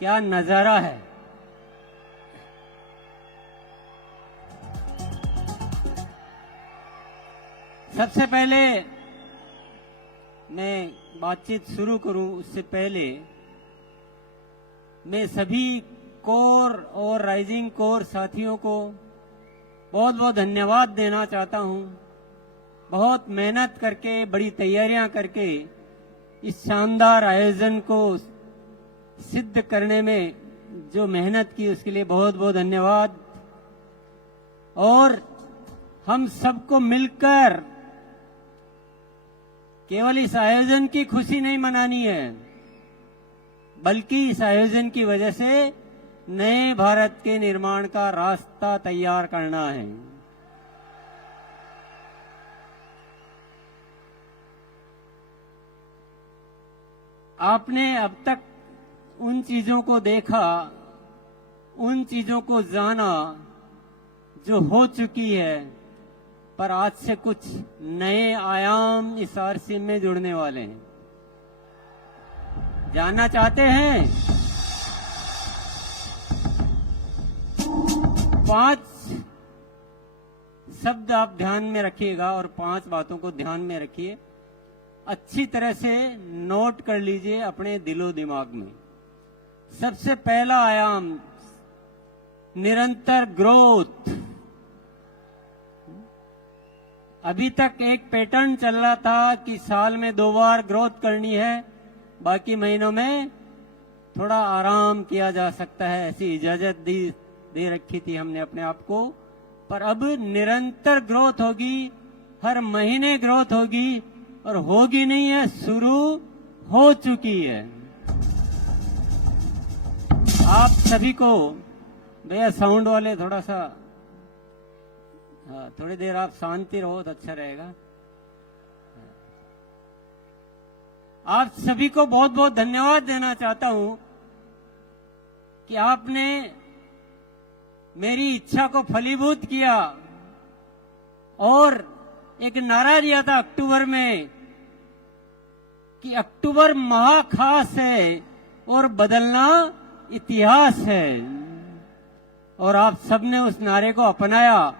क्या नजारा है। सबसे पहले मैं बातचीत शुरू करूं उससे पहले मैं सभी कोर और राइजिंग कोर साथियों को बहुत बहुत धन्यवाद देना चाहता हूं। बहुत मेहनत करके, बड़ी तैयारियां करके इस शानदार आयोजन को सिद्ध करने में जो मेहनत की उसके लिए बहुत बहुत धन्यवाद। और हम सबको मिलकर केवल इस आयोजन की खुशी नहीं मनानी है, बल्कि इस आयोजन की वजह से नए भारत के निर्माण का रास्ता तैयार करना है। आपने अब तक उन चीजों को देखा, उन चीजों को जाना जो हो चुकी है, पर आज से कुछ नए आयाम इस आरसी में जुड़ने वाले हैं। जानना चाहते हैं? 5 शब्द आप ध्यान में रखिएगा और 5 बातों को ध्यान में रखिए, अच्छी तरह से नोट कर लीजिए अपने दिलो दिमाग में। सबसे पहला आयाम निरंतर ग्रोथ। अभी तक एक पैटर्न चल रहा था कि साल में 2 बार ग्रोथ करनी है, बाकी महीनों में थोड़ा आराम किया जा सकता है, ऐसी इजाजत दे रखी थी हमने अपने आप को। पर अब निरंतर ग्रोथ होगी, हर महीने ग्रोथ होगी, और होगी नहीं है, शुरू हो चुकी है। आप सभी को, भैया साउंड वाले थोड़ा सा, थोड़ी देर आप शांति रहो तो अच्छा रहेगा। आप सभी को बहुत बहुत धन्यवाद देना चाहता हूं कि आपने मेरी इच्छा को फलीभूत किया और एक नारा दिया था अक्टूबर में कि अक्टूबर महाखास है और बदलना इतिहास है। और आप सबने उस नारे को अपनाया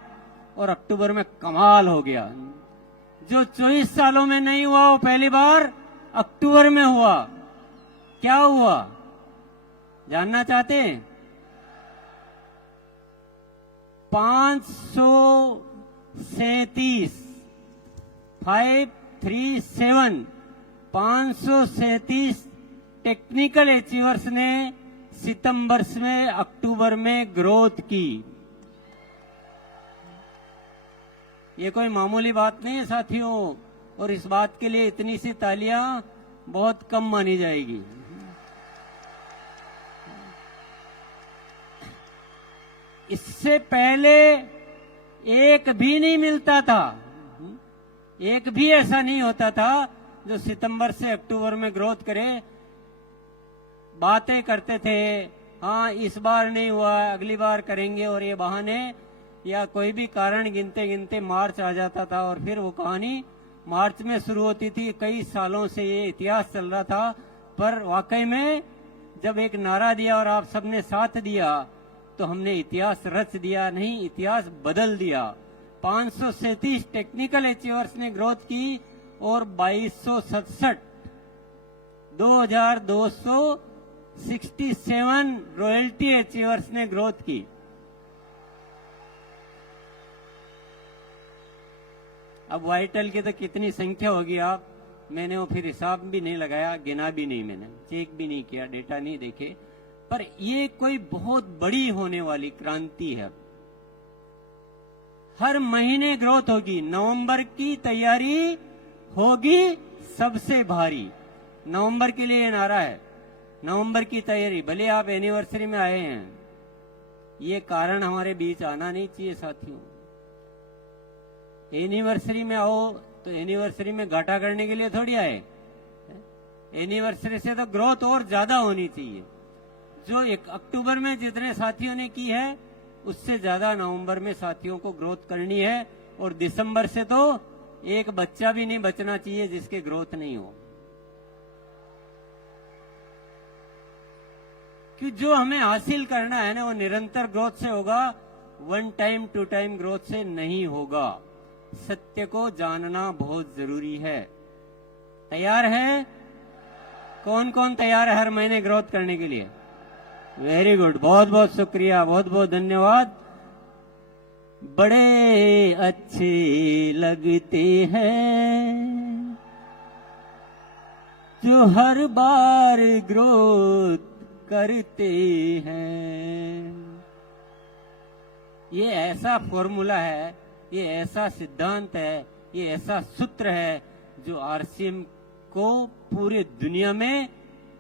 और अक्टूबर में कमाल हो गया। जो 24 सालों में नहीं हुआ वो पहली बार अक्टूबर में हुआ। क्या हुआ जानना चाहते हैं? 537 टेक्निकल अचीवर्स ने सितंबर में, अक्टूबर में ग्रोथ की। ये कोई मामूली बात नहीं है साथियों, और इस बात के लिए इतनी सी तालियां बहुत कम मानी जाएगी। इससे पहले एक भी नहीं मिलता था, एक भी ऐसा नहीं होता था जो सितंबर से अक्टूबर में ग्रोथ करे। बातें करते थे, हाँ इस बार नहीं हुआ, अगली बार करेंगे, और ये बहाने या कोई भी कारण गिनते गिनते मार्च आ जाता था और फिर वो कहानी मार्च में शुरू होती थी। कई सालों से ये इतिहास चल रहा था, पर वाकई में जब एक नारा दिया और आप सबने साथ दिया तो हमने इतिहास रच दिया, नहीं इतिहास बदल दिया। 537 टेक्निकल अचीवर्स ने ग्रोथ की और 2267 रॉयल्टी अचीवर्स ने ग्रोथ की। अब वाइटल की तो कितनी संख्या होगी आप, मैंने वो फिर हिसाब भी नहीं लगाया, गिना भी नहीं, मैंने चेक भी नहीं किया, डेटा नहीं देखे। पर ये कोई बहुत बड़ी होने वाली क्रांति है। हर महीने ग्रोथ होगी। नवंबर की तैयारी होगी सबसे भारी। नवंबर के लिए नारा है, नवंबर की तैयारी। भले आप एनिवर्सरी में आए हैं, ये कारण हमारे बीच आना नहीं चाहिए साथियों। एनिवर्सरी में आओ तो एनिवर्सरी में घाटा करने के लिए थोड़ी आए। एनिवर्सरी से तो ग्रोथ और ज्यादा होनी चाहिए। जो 1 अक्टूबर में जितने साथियों ने की है उससे ज्यादा नवंबर में साथियों को ग्रोथ करनी है। और दिसंबर से तो एक बच्चा भी नहीं बचना चाहिए जिसके ग्रोथ नहीं हो। कि जो हमें हासिल करना है ना वो निरंतर ग्रोथ से होगा, one time to time growth से नहीं होगा। सत्य को जानना बहुत जरूरी है। तैयार है? कौन कौन तैयार है हर महीने ग्रोथ करने के लिए? वेरी गुड, बहुत बहुत शुक्रिया, बहुत बहुत धन्यवाद। बड़े अच्छे लगते हैं जो हर बार ग्रोथ करते हैं। ये ऐसा फॉर्मूला है, ये ऐसा सिद्धांत है, ये ऐसा सूत्र है जो आरसीएम को पूरी दुनिया में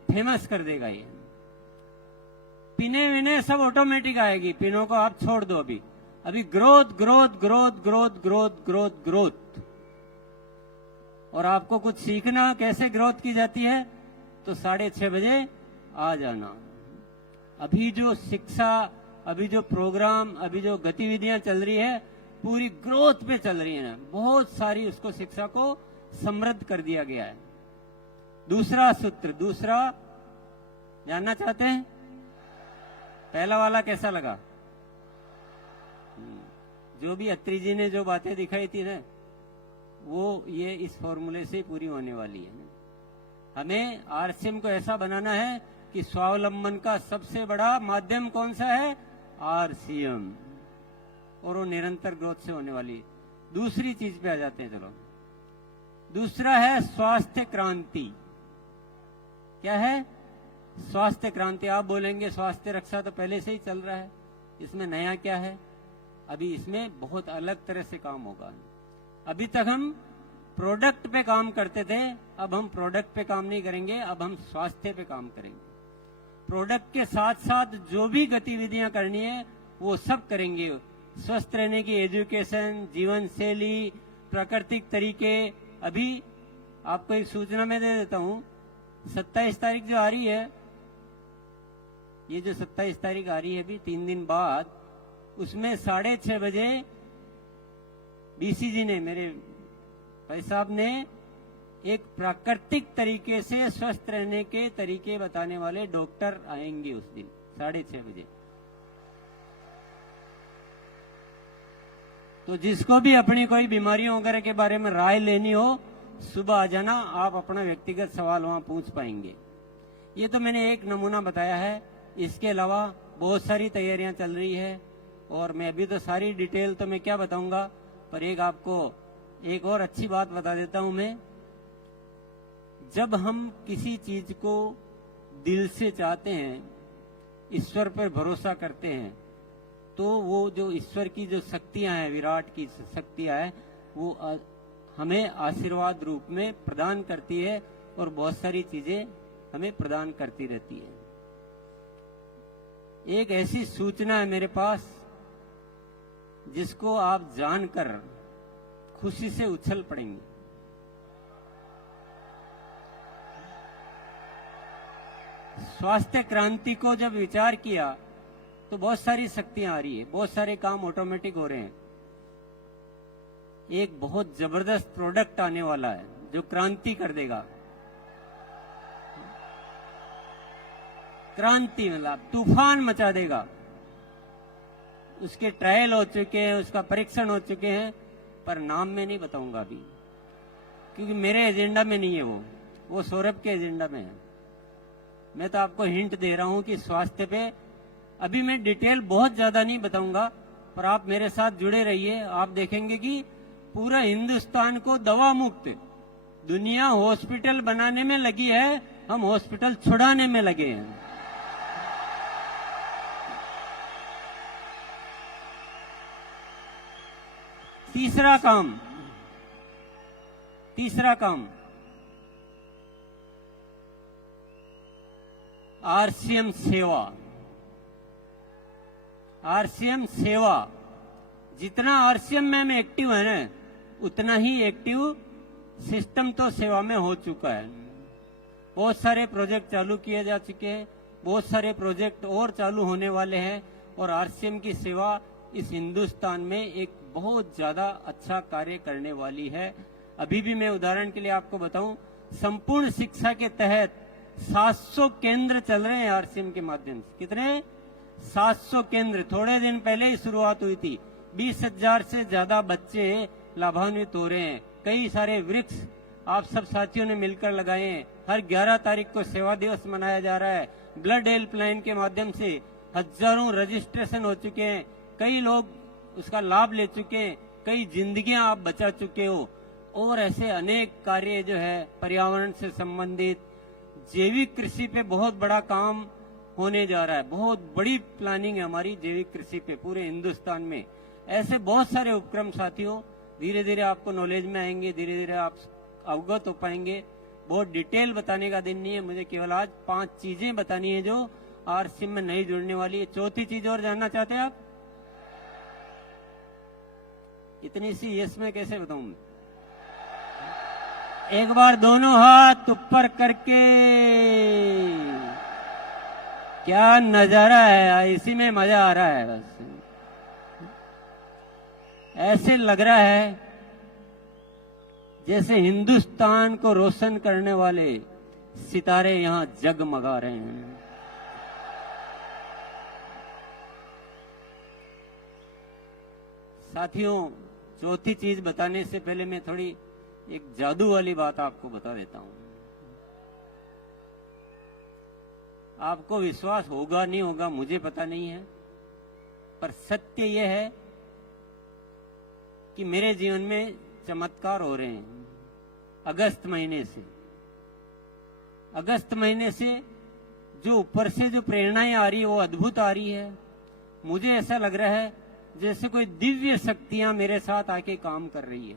फेमस कर देगा। ये पिने विने सब ऑटोमेटिक आएगी, पिनों को आप छोड़ दो। अभी growth growth growth growth growth growth growth. और आपको कुछ सीखना कैसे ग्रोथ की जाती है तो 6:30 बजे आ जाना। अभी जो शिक्षा, अभी जो प्रोग्राम, अभी जो गतिविधियां चल रही है पूरी ग्रोथ पे चल रही है। बहुत सारी उसको शिक्षा को समृद्ध कर दिया गया है। दूसरा सूत्र, दूसरा जानना चाहते हैं? पहला वाला कैसा लगा? जो भी अत्री जी ने जो बातें दिखाई थी ना, वो ये इस फॉर्मूले से पूरी होने वाली है। हमें आरसीएम को ऐसा बनाना है कि स्वावलंबन का सबसे बड़ा माध्यम कौन सा है? आरसीएम। और वो निरंतर ग्रोथ से होने वाली। दूसरी चीज पे आ जाते हैं। चलो, दूसरा है स्वास्थ्य क्रांति। क्या है? स्वास्थ्य क्रांति। आप बोलेंगे स्वास्थ्य रक्षा तो पहले से ही चल रहा है, इसमें नया क्या है? अभी इसमें बहुत अलग तरह से काम होगा। अभी तक हम प्रोडक्ट पे काम करते थे, अब हम प्रोडक्ट पे काम नहीं करेंगे, अब हम स्वास्थ्य पे काम करेंगे। प्रोडक्ट के साथ साथ जो भी गतिविधियां करनी है वो सब करेंगे। स्वस्थ रहने की एजुकेशन, जीवन शैली, प्राकृतिक तरीके। अभी आपको एक सूचना मैं दे देता हूं, 27 तारीख जो आ रही है, ये जो 27 तारीख आ रही है अभी 3 दिन बाद, उसमें 6:30 बजे बीसी जी ने, मेरे भाई साहब ने, एक प्राकृतिक तरीके से स्वस्थ रहने के तरीके बताने वाले डॉक्टर आएंगे उस दिन 6:30 बजे। तो जिसको भी अपनी कोई बीमारियों वगैरह के बारे में राय लेनी हो, सुबह आ जाना, आप अपना व्यक्तिगत सवाल वहां पूछ पाएंगे। ये तो मैंने एक नमूना बताया है, इसके अलावा बहुत सारी तैयारियां चल रही है और मैं अभी तो सारी डिटेल तो मैं क्या बताऊंगा, पर एक आपको एक और अच्छी बात बता देता हूं मैं। जब हम किसी चीज को दिल से चाहते हैं, ईश्वर पर भरोसा करते हैं, तो वो जो ईश्वर की जो शक्तियां हैं, विराट की शक्तियां हैं, वो हमें आशीर्वाद रूप में प्रदान करती है और बहुत सारी चीजें हमें प्रदान करती रहती है। एक ऐसी सूचना है मेरे पास जिसको आप जानकर खुशी से उछल पड़ेंगे। स्वास्थ्य क्रांति को जब विचार किया तो बहुत सारी शक्तियां आ रही है, बहुत सारे काम ऑटोमेटिक हो रहे हैं। एक बहुत जबरदस्त प्रोडक्ट आने वाला है जो क्रांति कर देगा। क्रांति मतलब तूफान मचा देगा। उसके ट्रायल हो चुके हैं, उसका परीक्षण हो चुके हैं, पर नाम में नहीं बताऊंगा अभी, क्योंकि मेरे एजेंडा में नहीं है वो सौरभ के एजेंडा में है। मैं तो आपको हिंट दे रहा हूं कि स्वास्थ्य पे अभी मैं डिटेल बहुत ज्यादा नहीं बताऊंगा, पर आप मेरे साथ जुड़े रहिए। आप देखेंगे कि पूरा हिंदुस्तान को दवा मुक्त, दुनिया हॉस्पिटल बनाने में लगी है, हम हॉस्पिटल छुड़ाने में लगे हैं। तीसरा काम आरसीएम सेवा। आरसीएम सेवा, जितना आरसीएम में हम एक्टिव है ना, उतना ही एक्टिव सिस्टम तो सेवा में हो चुका है। बहुत सारे प्रोजेक्ट चालू किए जा चुके हैं, बहुत सारे प्रोजेक्ट और चालू होने वाले हैं, और आरसीएम की सेवा इस हिंदुस्तान में एक बहुत ज्यादा अच्छा कार्य करने वाली है। अभी भी मैं उदाहरण के लिए आपको बताऊं, संपूर्ण शिक्षा के तहत 700 केंद्र चल रहे हैं आरसीएम के माध्यम से। कितने? 700 केंद्र। थोड़े दिन पहले ही शुरुआत हुई थी। 20,000 से ज्यादा बच्चे लाभान्वित हो रहे हैं। कई सारे वृक्ष आप सब साथियों ने मिलकर लगाए हैं। हर 11 तारीख को सेवा दिवस मनाया जा रहा है। ब्लड हेल्पलाइन के माध्यम से हजारों रजिस्ट्रेशन हो चुके हैं। कई लोग उसका लाभ ले चुके हैं। कई जिंदगियां आप बचा चुके हो। और ऐसे अनेक कार्य जो है पर्यावरण से संबंधित, जैविक कृषि पे बहुत बड़ा काम होने जा रहा है। बहुत बड़ी प्लानिंग है हमारी जैविक कृषि पे पूरे हिंदुस्तान में। ऐसे बहुत सारे उपक्रम साथियों धीरे धीरे आपको नॉलेज में आएंगे, धीरे धीरे आप अवगत हो पाएंगे। बहुत डिटेल बताने का दिन नहीं है मुझे, केवल आज 5 चीजें बतानी है जो आरसीएम में नहीं जुड़ने वाली है। चौथी चीज और जानना चाहते हैं आप? इतनी सी यस में कैसे बताऊं? एक बार दोनों हाथ ऊपर करके, क्या नजारा है, इसी में मजा आ रहा है। बस ऐसे लग रहा है जैसे हिंदुस्तान को रोशन करने वाले सितारे यहां जगमगा रहे हैं। साथियों, चौथी चीज बताने से पहले मैं थोड़ी एक जादू वाली बात आपको बता देता हूं। आपको विश्वास होगा नहीं होगा मुझे पता नहीं है, पर सत्य यह है कि मेरे जीवन में चमत्कार हो रहे हैं। अगस्त महीने से जो ऊपर से जो प्रेरणाएं आ रही है वो अद्भुत आ रही है। मुझे ऐसा लग रहा है जैसे कोई दिव्य शक्तियां मेरे साथ आके काम कर रही है।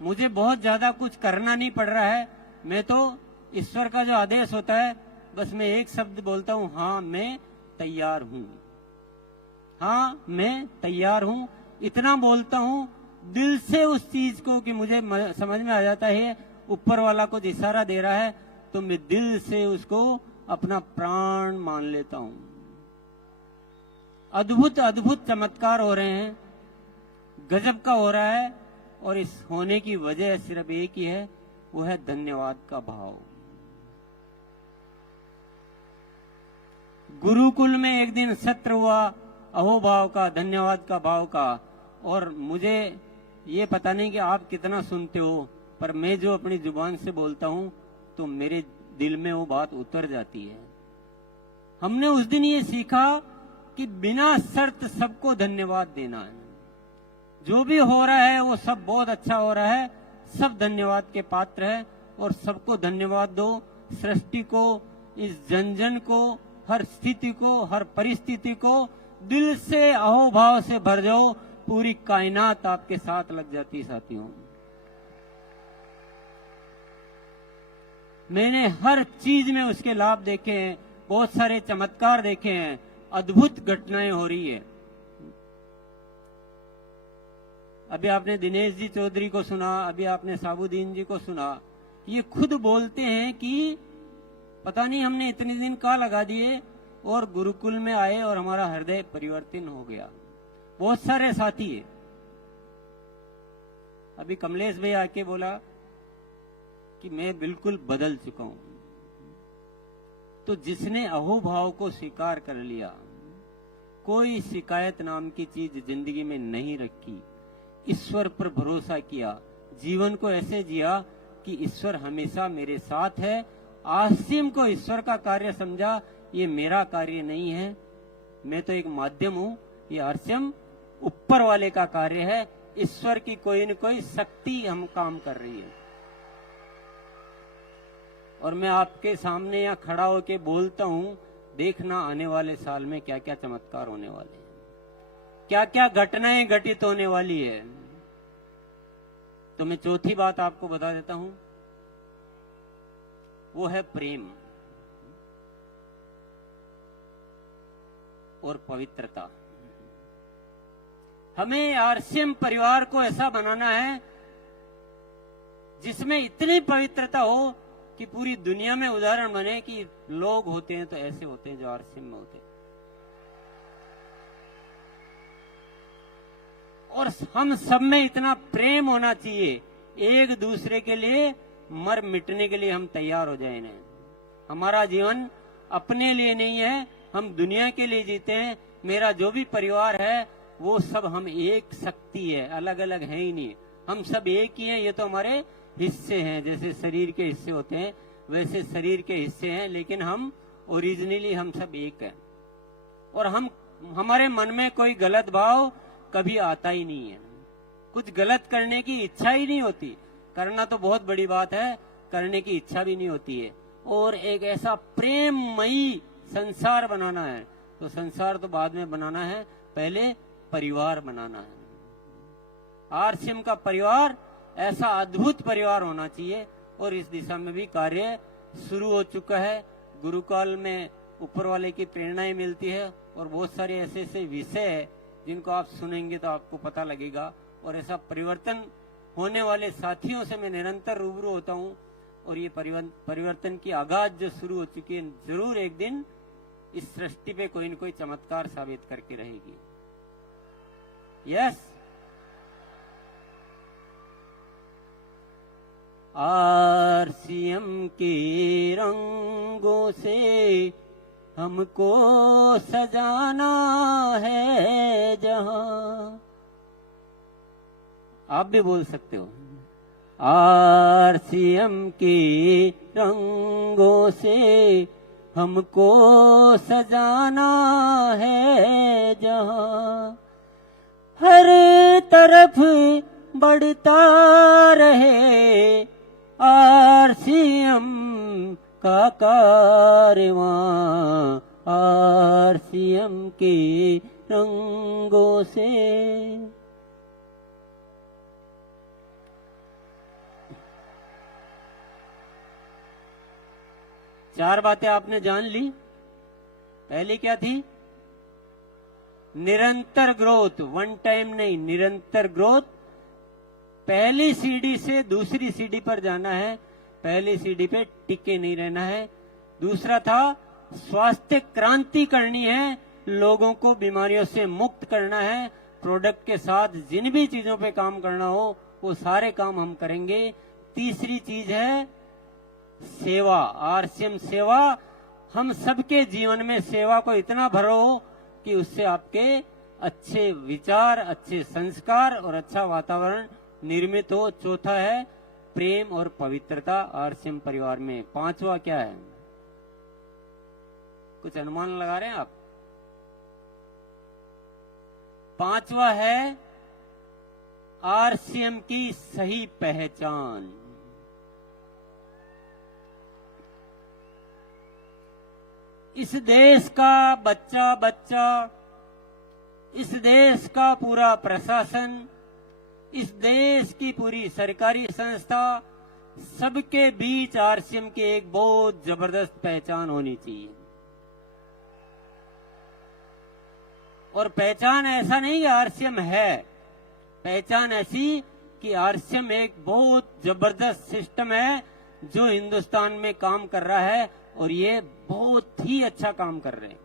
मुझे बहुत ज्यादा कुछ करना नहीं पड़ रहा है। मैं तो ईश्वर का जो आदेश होता है बस मैं एक शब्द बोलता हूं, हाँ मैं तैयार हूं, हाँ मैं तैयार हूं। इतना बोलता हूं दिल से उस चीज को कि मुझे समझ में आ जाता है ऊपर वाला कुछ इशारा दे रहा है तो मैं दिल से उसको अपना प्राण मान लेता हूं। अद्भुत अद्भुत चमत्कार हो रहे हैं, गजब का हो रहा है। और इस होने की वजह सिर्फ एक ही है, वो है धन्यवाद का भाव। गुरुकुल में एक दिन सत्र हुआ अहोभाव का, धन्यवाद का भाव का। और मुझे ये पता नहीं कि आप कितना सुनते हो, पर मैं जो अपनी जुबान से बोलता हूं तो मेरे दिल में वो बात उतर जाती है। हमने उस दिन ये सीखा कि बिना शर्त सबको धन्यवाद देना है। जो भी हो रहा है वो सब बहुत अच्छा हो रहा है, सब धन्यवाद के पात्र है। और सबको धन्यवाद दो, सृष्टि को, इस जन जन को, हर स्थिति को, हर परिस्थिति को दिल से अहोभाव से भर जाओ, पूरी कायनात आपके साथ लग जाती है। साथियों, मैंने हर चीज में उसके लाभ देखे हैं, बहुत सारे चमत्कार देखे हैं, अद्भुत घटनाएं हो रही है। अभी आपने दिनेश जी चौधरी को सुना, अभी आपने साबुद्दीन जी को सुना। ये खुद बोलते हैं कि पता नहीं हमने इतने दिन कहाँ लगा दिए और गुरुकुल में आए और हमारा हृदय परिवर्तन हो गया। बहुत सारे साथी है। अभी कमलेश भाई आके बोला कि मैं बिल्कुल बदल चुका हूं। तो जिसने अहोभाव को स्वीकार कर लिया, कोई शिकायत नाम की चीज जिंदगी में नहीं रखी, ईश्वर पर भरोसा किया, जीवन को ऐसे जिया कि ईश्वर हमेशा मेरे साथ है, आरसीएम को ईश्वर का कार्य समझा, ये मेरा कार्य नहीं है, मैं तो एक माध्यम हूं, ये आरसीएम ऊपर वाले का कार्य है, ईश्वर की कोई न कोई शक्ति हम काम कर रही है। और मैं आपके सामने यहाँ खड़ा होके बोलता हूं, देखना आने वाले साल में क्या क्या चमत्कार होने वाले हैं, क्या क्या घटनाएं घटित होने वाली है। तो मैं चौथी बात आपको बता देता हूं, वो है प्रेम और पवित्रता। हमें आरसीएम परिवार को ऐसा बनाना है जिसमें इतनी पवित्रता हो कि पूरी दुनिया में उदाहरण बने कि लोग होते हैं तो ऐसे होते हैं जो आरसीएम में होते हैं। और हम सब में इतना प्रेम होना चाहिए, एक दूसरे के लिए मर मिटने के लिए हम तैयार हो जाए। हमारा जीवन अपने लिए नहीं है, हम दुनिया के लिए जीते हैं। मेरा जो भी परिवार है वो सब हम एक शक्ति है, अलग अलग है ही नहीं, हम सब एक ही हैं। ये तो हमारे हिस्से हैं, जैसे शरीर के हिस्से होते हैं वैसे शरीर के हिस्से हैं, लेकिन हम ओरिजिनली हम सब एक हैं। और हमारे मन में कोई गलत भाव कभी आता ही नहीं है, कुछ गलत करने की इच्छा ही नहीं होती। करना तो बहुत बड़ी बात है, करने की इच्छा भी नहीं होती है। और एक ऐसा प्रेममयी संसार बनाना है, तो संसार तो बाद में बनाना है, पहले परिवार बनाना है। आरसीएम का परिवार ऐसा अद्भुत परिवार होना चाहिए, और इस दिशा में भी कार्य शुरू हो चुका है। गुरुकाल में ऊपर वाले की प्रेरणाएं मिलती है, और बहुत सारे ऐसे ऐसे विषय है जिनको आप सुनेंगे तो आपको पता लगेगा। और ऐसा परिवर्तन होने वाले साथियों से मैं निरंतर रूबरू होता हूँ, और ये परिवर्तन की आगाज जो शुरू हो चुकी है, जरूर एक दिन इस सृष्टि पे कोई न कोई चमत्कार साबित करके रहेगी। यस, आरसीएम के रंगों से हमको सजाना है जहां। आप भी बोल सकते हो, आरसीएम के रंगों से हमको सजाना है जहां, हर तरफ बढ़ता रहे आरसीएम का कारवां, आरसीएम के रंगों से। चार बातें आपने जान ली। पहली क्या थी? निरंतर ग्रोथ, वन टाइम नहीं, निरंतर ग्रोथ। पहली सीढ़ी से दूसरी सीढ़ी पर जाना है, पहली सीढ़ी पे टिके नहीं रहना है। दूसरा था स्वास्थ्य क्रांति करनी है, लोगों को बीमारियों से मुक्त करना है। प्रोडक्ट के साथ जिन भी चीजों पे काम करना हो वो सारे काम हम करेंगे। तीसरी चीज है सेवा, आरसीएम सेवा। हम सबके जीवन में सेवा को इतना भरो कि उससे आपके अच्छे विचार, अच्छे संस्कार और अच्छा वातावरण निर्मित हो। चौथा है प्रेम और पवित्रता आरसीएम परिवार में। पांचवा क्या है? कुछ अनुमान लगा रहे हैं आप? पांचवा है आरसीएम की सही पहचान। इस देश का बच्चा बच्चा, इस देश का पूरा प्रशासन, इस देश की पूरी सरकारी संस्था, सबके बीच आरसीएम की एक बहुत जबरदस्त पहचान होनी चाहिए। और पहचान ऐसा नहीं कि आरसीएम है, पहचान ऐसी कि आरसीएम एक बहुत जबरदस्त सिस्टम है जो हिंदुस्तान में काम कर रहा है, और ये बहुत ही अच्छा काम कर रहे हैं।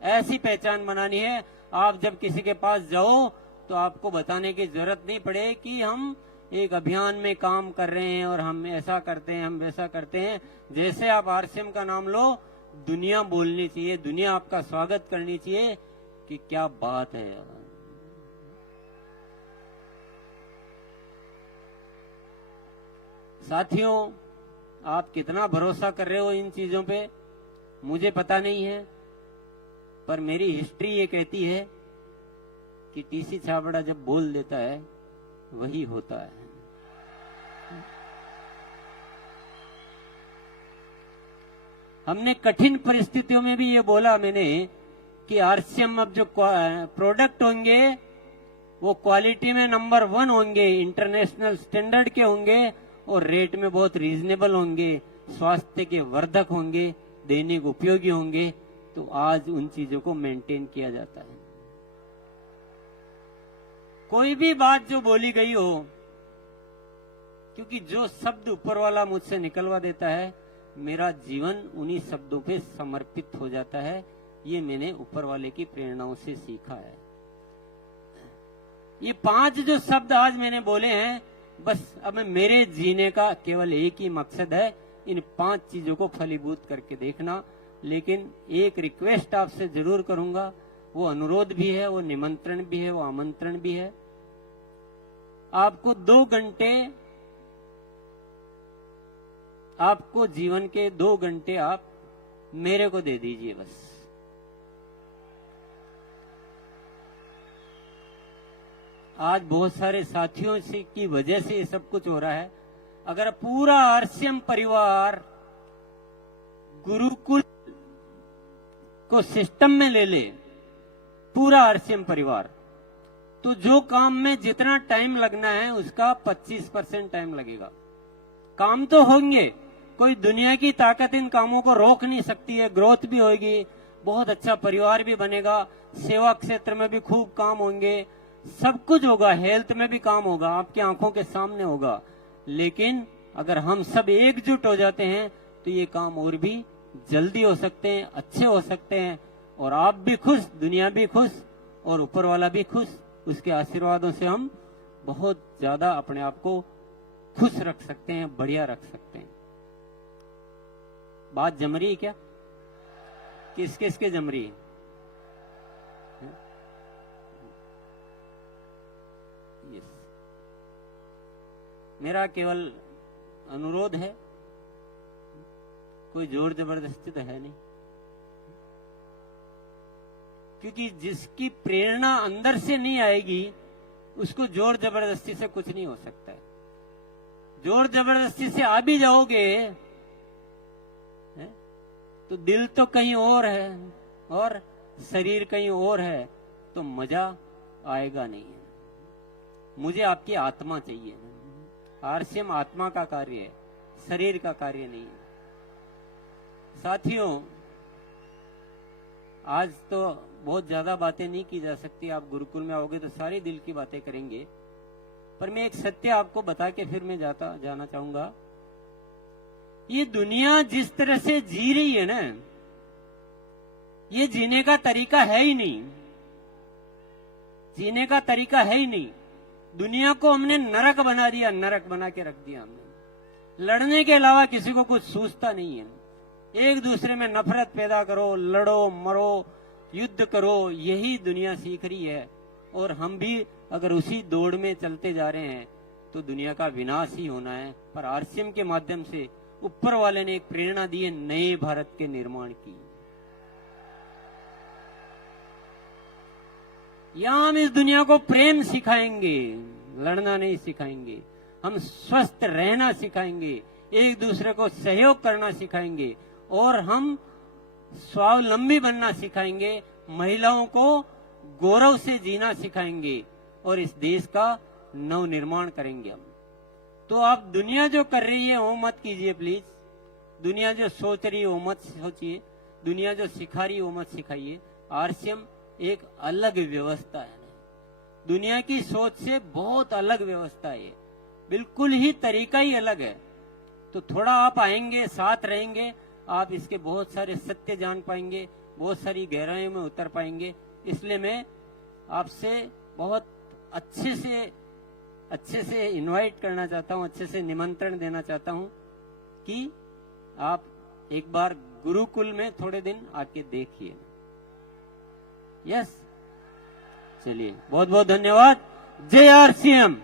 ऐसी पहचान बनानी है। आप जब किसी के पास जाओ तो आपको बताने की जरूरत नहीं पड़े कि हम एक अभियान में काम कर रहे हैं और हम ऐसा करते हैं, हम वैसा करते हैं। जैसे आप आरसीएम का नाम लो, दुनिया बोलनी चाहिए, दुनिया आपका स्वागत करनी चाहिए कि क्या बात है। साथियों, आप कितना भरोसा कर रहे हो इन चीजों पे मुझे पता नहीं है, पर मेरी हिस्ट्री ये कहती है कि टीसी छाबड़ा जब बोल देता है वही होता है। हमने कठिन परिस्थितियों में भी ये बोला मैंने कि आरसीएम अब जो प्रोडक्ट होंगे वो क्वालिटी में नंबर 1 होंगे, इंटरनेशनल स्टैंडर्ड के होंगे और रेट में बहुत रीजनेबल होंगे, स्वास्थ्य के वर्धक होंगे, दैनिक उपयोगी होंगे। तो आज उन चीजों को मेंटेन किया जाता है। कोई भी बात जो बोली गई हो, क्योंकि जो शब्द ऊपर वाला मुझसे निकलवा देता है, मेरा जीवन उन्हीं शब्दों पे समर्पित हो जाता है। ये मैंने ऊपर वाले की प्रेरणाओं से सीखा है। ये 5 जो शब्द आज मैंने बोले हैं, बस अब मेरे जीने का केवल एक ही मकसद है, इन 5 चीजों को फलीभूत करके देखना। लेकिन एक रिक्वेस्ट आपसे जरूर करूंगा, वो अनुरोध भी है, वो निमंत्रण भी है, वो आमंत्रण भी है। आपको 2 घंटे, आपको जीवन के 2 घंटे आप मेरे को दे दीजिए बस। आज बहुत सारे साथियों से की वजह से ये सब कुछ हो रहा है। अगर पूरा आरसीएम परिवार गुरुकुल को सिस्टम में ले ले, पूरा आरसीएम परिवार, तो जो काम में जितना टाइम लगना है उसका 25% टाइम लगेगा। काम तो होंगे, कोई दुनिया की ताकत इन कामों को रोक नहीं सकती है। ग्रोथ भी होगी, बहुत अच्छा परिवार भी बनेगा, सेवा क्षेत्र में भी खूब काम होंगे, सब कुछ होगा, हेल्थ में भी काम होगा, आपकी आंखों के सामने होगा। लेकिन अगर हम सब एकजुट हो जाते हैं तो ये काम और भी जल्दी हो सकते हैं, अच्छे हो सकते हैं, और आप भी खुश, दुनिया भी खुश, और ऊपर वाला भी खुश। उसके आशीर्वादों से हम बहुत ज्यादा अपने आप को खुश रख सकते हैं, बढ़िया रख सकते हैं। बात जम रही है क्या? किस किस के जम रही है? मेरा केवल अनुरोध है, कोई जोर जबरदस्ती तो है नहीं, क्योंकि जिसकी प्रेरणा अंदर से नहीं आएगी उसको जोर जबरदस्ती से कुछ नहीं हो सकता है। जोर जबरदस्ती से आ भी जाओगे तो दिल तो कहीं और है और शरीर कहीं और है, तो मजा आएगा नहीं है। मुझे आपकी आत्मा चाहिए। आरसीएम आत्मा का कार्य है, शरीर का कार्य नहीं है। साथियों, आज तो बहुत ज्यादा बातें नहीं की जा सकती, आप गुरुकुल में आओगे तो सारी दिल की बातें करेंगे, पर मैं एक सत्य आपको बता के फिर मैं जाना चाहूंगा। ये दुनिया जिस तरह से जी रही है ना, ये जीने का तरीका है ही नहीं, जीने का तरीका है ही नहीं। दुनिया को हमने नरक बना दिया, नरक बना के रख दिया हमने। लड़ने के अलावा किसी को कुछ सूझता नहीं है। एक दूसरे में नफरत पैदा करो, लड़ो मरो, युद्ध करो, यही दुनिया सीख रही है। और हम भी अगर उसी दौड़ में चलते जा रहे हैं तो दुनिया का विनाश ही होना है। पर आरसीएम के माध्यम से ऊपर वाले ने एक प्रेरणा दी है नए भारत के निर्माण की। यहां हम इस दुनिया को प्रेम सिखाएंगे, लड़ना नहीं सिखाएंगे। हम स्वस्थ रहना सिखाएंगे, एक दूसरे को सहयोग करना सिखाएंगे, और हम स्वावलंबी बनना सिखाएंगे, महिलाओं को गौरव से जीना सिखाएंगे, और इस देश का नव निर्माण करेंगे हम। तो आप दुनिया जो कर रही है वो मत कीजिए प्लीज। दुनिया जो सोच रही है वो मत सोचिए, दुनिया जो सिखा रही है वो मत सिखाइए। आरसीएम एक अलग व्यवस्था है, दुनिया की सोच से बहुत अलग व्यवस्था है, बिल्कुल ही तरीका ही अलग है। तो थोड़ा आप आएंगे, साथ रहेंगे, आप इसके बहुत सारे सत्य जान पाएंगे, बहुत सारी गहराइयों में उतर पाएंगे। इसलिए मैं आपसे बहुत अच्छे से इनवाइट करना चाहता हूं, अच्छे से निमंत्रण देना चाहता हूं कि आप एक बार गुरुकुल में थोड़े दिन आके देखिए। यस, चलिए, बहुत बहुत धन्यवाद। जय आरसीएम।